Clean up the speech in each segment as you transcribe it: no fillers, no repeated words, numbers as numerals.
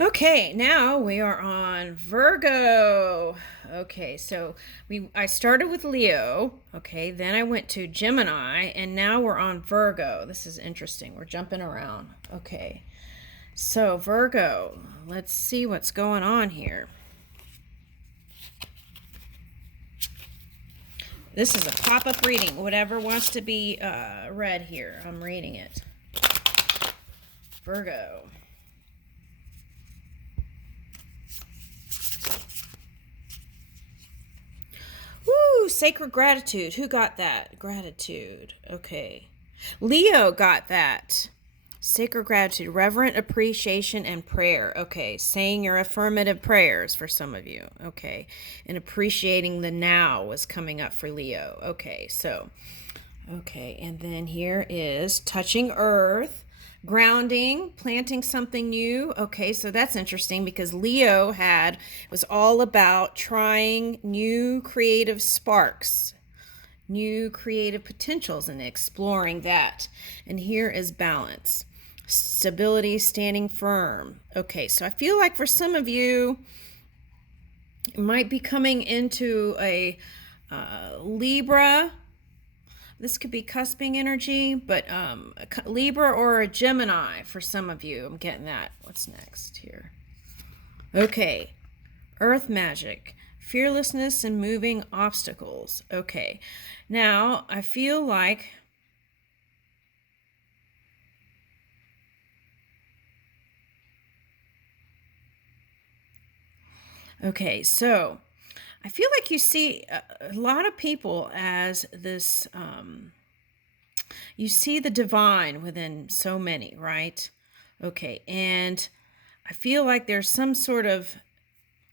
Okay, now we are on Virgo. Okay, so I started with Leo, okay, then I went to Gemini, and now we're on Virgo. This is interesting. We're jumping around. Okay. So, Virgo, let's see what's going on here. This is a pop-up reading. Whatever wants to be read here, I'm reading it. Virgo. Woo, sacred gratitude. Who got that? Gratitude. Okay. Leo got that. Sacred gratitude, reverent appreciation, and prayer. Okay. Saying your affirmative prayers for some of you. Okay. And appreciating the now was coming up for Leo. Okay. So, okay. And then here is touching earth, grounding, planting something new. Okay, so that's interesting because Leo was all about trying new creative sparks, new creative potentials, and exploring that. And here is balance, stability, standing firm. Okay, so I feel like for some of you, you might be coming into a Libra. This could be cusping energy, but a Libra or a Gemini for some of you. I'm getting that. What's next here? Okay. Earth magic, fearlessness and moving obstacles. Okay. Now, I feel like okay, so I feel like you see a lot of people as this you see the divine within so many, right? Okay, and I feel like there's some sort of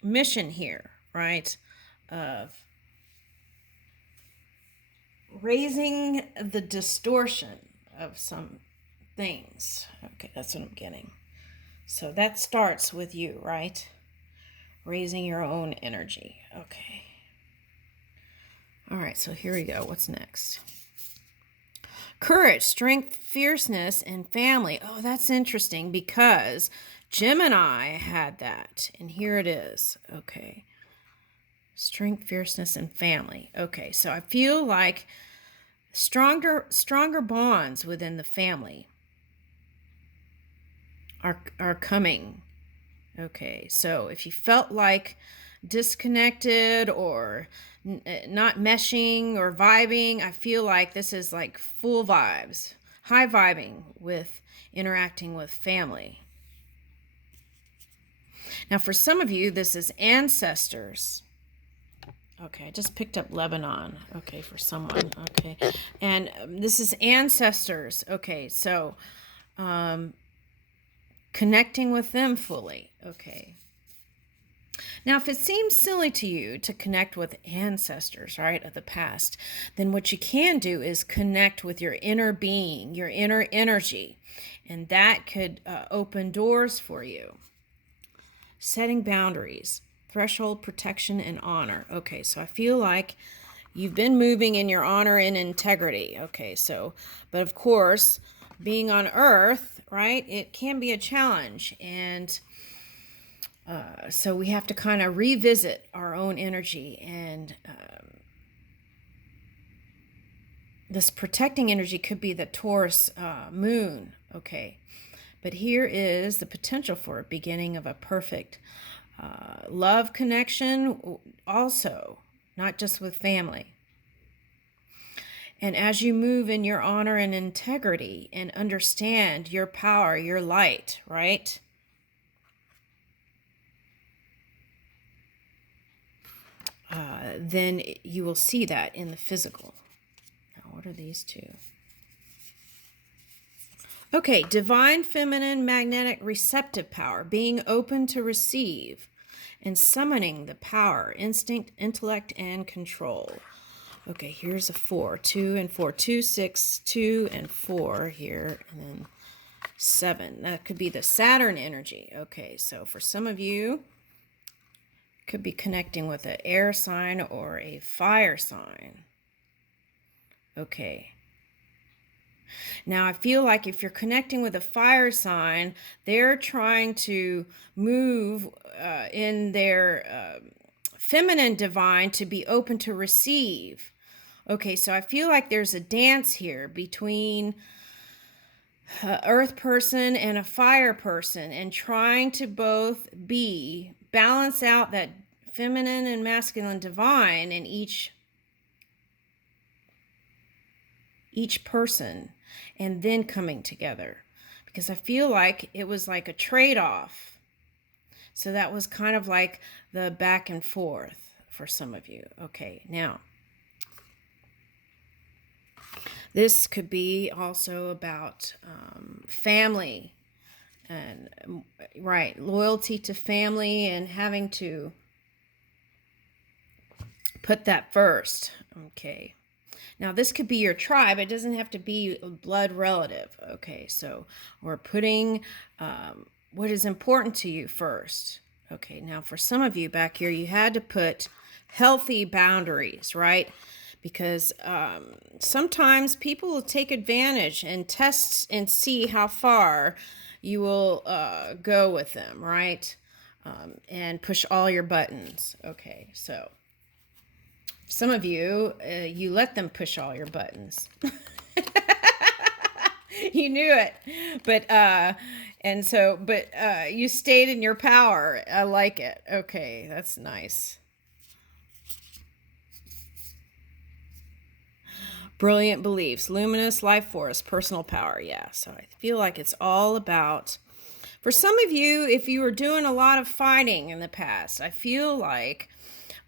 mission here, right? Of raising the distortion of some things. Okay, that's what I'm getting. So that starts with you, right? Raising your own energy. Okay. All right, so here we go. What's next? Courage, strength, fierceness, and family. Oh, that's interesting because Gemini had that. And here it is. Okay. Strength, fierceness, and family. Okay, so I feel like stronger bonds within the family are coming. Okay, so if you felt like disconnected or not meshing or vibing, I feel like this is like full vibes, high vibing with interacting with family. Now, for some of you, this is ancestors. Okay, I just picked up Lebanon. Okay, for someone. Okay, and this is ancestors. Okay, so connecting with them fully. Okay. Now, if it seems silly to you to connect with ancestors, right, of the past, then what you can do is connect with your inner being, your inner energy, and that could open doors for you. Setting boundaries, threshold protection, and honor. Okay, so I feel like you've been moving in your honor and integrity. Okay, so, but of course, being on Earth, right, it can be a challenge. And so we have to kind of revisit our own energy. And this protecting energy could be the Taurus moon. Okay. But here is the potential for a beginning of a perfect love connection, also, not just with family. And as you move in your honor and integrity and understand your power, your light, right? Then you will see that in the physical. Now, what are these two? Okay, divine feminine magnetic receptive power, being open to receive and summoning the power, instinct, intellect, and control. Okay, here's a 4, 2 and 4, 2, 6, 2 and 4 here, and then 7. That could be the Saturn energy. Okay, so for some of you, could be connecting with an air sign or a fire sign. Okay. Now, I feel like if you're connecting with a fire sign, they're trying to move in their feminine divine to be open to receive. Okay, so I feel like there's a dance here between an earth person and a fire person, and trying to both balance out that feminine and masculine divine in each person, and then coming together, because I feel like it was like a trade-off. So that was kind of like the back and forth for some of you. Okay, now this could be also about family and loyalty to family and having to put that first. Okay. Now, this could be your tribe. It doesn't have to be a blood relative. Okay, so we're putting what is important to you first. Okay, now for some of you back here, you had to put healthy boundaries, right? Because sometimes people will take advantage and test and see how far you will go with them, right? And push all your buttons. Okay, so some of you, you let them push all your buttons. You knew it. But you stayed in your power. I like it. Okay, that's nice. Brilliant beliefs, luminous life force, personal power. Yeah, so I feel like it's all about, for some of you, if you were doing a lot of fighting in the past, I feel like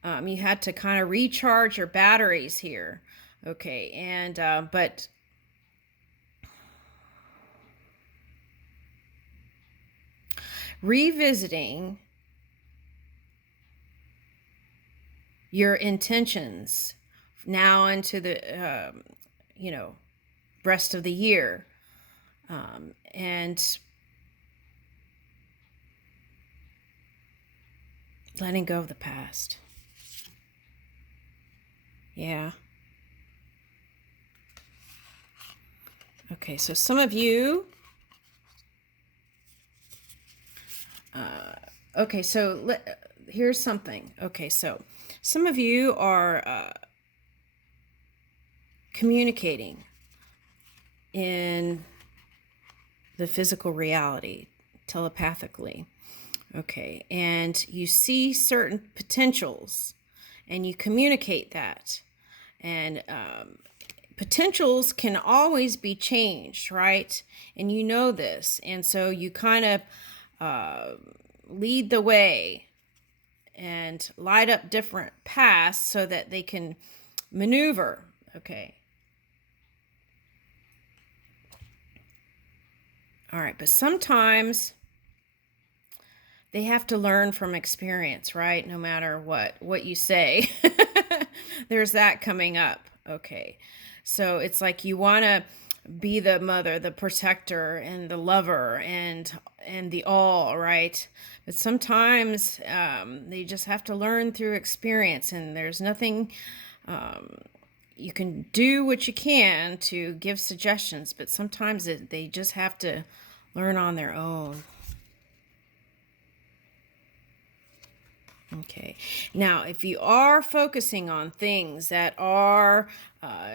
you had to kind of recharge your batteries here. Okay, and but revisiting your intentions now into the rest of the year, and letting go of the past. Yeah. Okay, so some of you, okay, so here's something. Okay, so some of you are communicating in the physical reality telepathically. Okay, and you see certain potentials and you communicate that. And potentials can always be changed, right? And you know this. And so you kind of lead the way and light up different paths so that they can maneuver. Okay. All right, but sometimes they have to learn from experience, right? No matter what you say. There's that coming up. Okay. So it's like you want to be the mother, the protector, and the lover, and the all, right? But sometimes they just have to learn through experience, and there's nothing you can do what you can to give suggestions, but sometimes they just have to learn on their own. Okay. Now, if you are focusing on things that are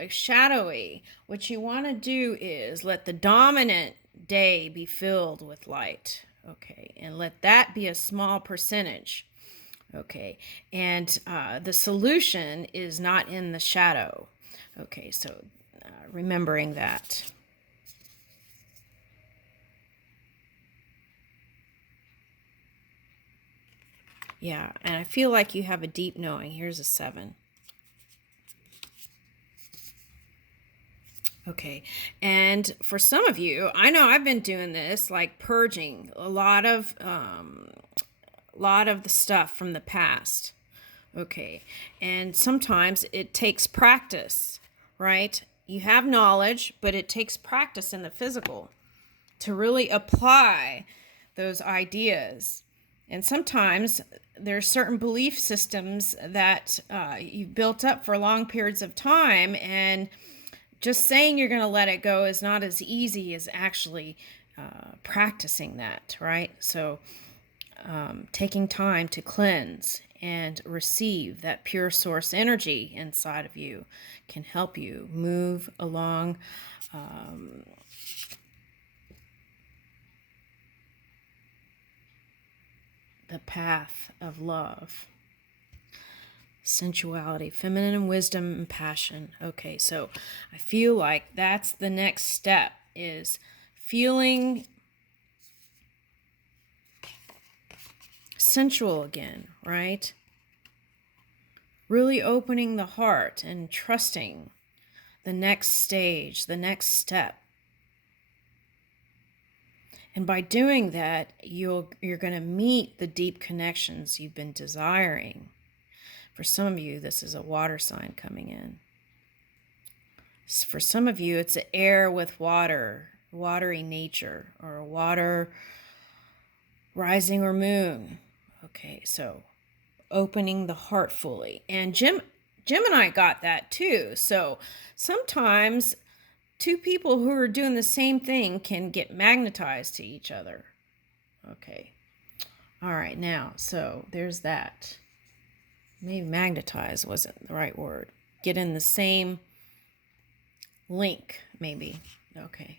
shadowy, what you want to do is let the dominant day be filled with light. Okay. And let that be a small percentage. Okay. And the solution is not in the shadow. Okay. So remembering that. Yeah, and I feel like you have a deep knowing. Here's a 7. Okay, and for some of you, I know I've been doing this, like purging a lot of the stuff from the past. Okay, and sometimes it takes practice, right? You have knowledge, but it takes practice in the physical to really apply those ideas. And sometimes there's certain belief systems that you've built up for long periods of time, and just saying you're going to let it go is not as easy as actually practicing that, right? So taking time to cleanse and receive that pure source energy inside of you can help you move along the path of love, sensuality, feminine wisdom, and passion. Okay, so I feel like that's the next step, is feeling sensual again, right? Really opening the heart and trusting the next stage, the next step. And by doing that, you're going to meet the deep connections you've been desiring. For some of you, this is a water sign coming in. For some of you, it's an air with water, watery nature, or a water rising or moon. Okay, so opening the heart fully. And Gemini got that too. So sometimes two people who are doing the same thing can get magnetized to each other. Okay. All right, now, so there's that. Maybe magnetize wasn't the right word. Get in the same link, maybe. Okay.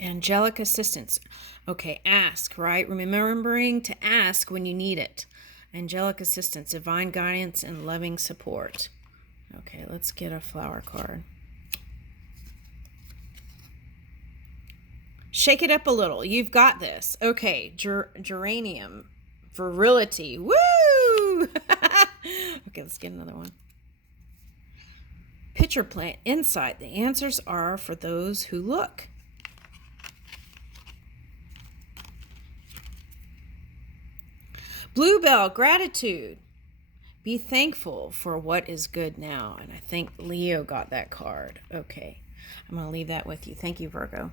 Angelic assistance. Okay, ask, right? Remembering to ask when you need it. Angelic assistance, divine guidance, and loving support. Okay, let's get a flower card. Shake it up a little. You've got this. Okay, geranium. Virility. Woo! Okay, let's get another one. Pitcher plant. Insight. The answers are for those who look. Bluebell. Gratitude. Be thankful for what is good now. And I think Leo got that card. Okay, I'm going to leave that with you. Thank you, Virgo.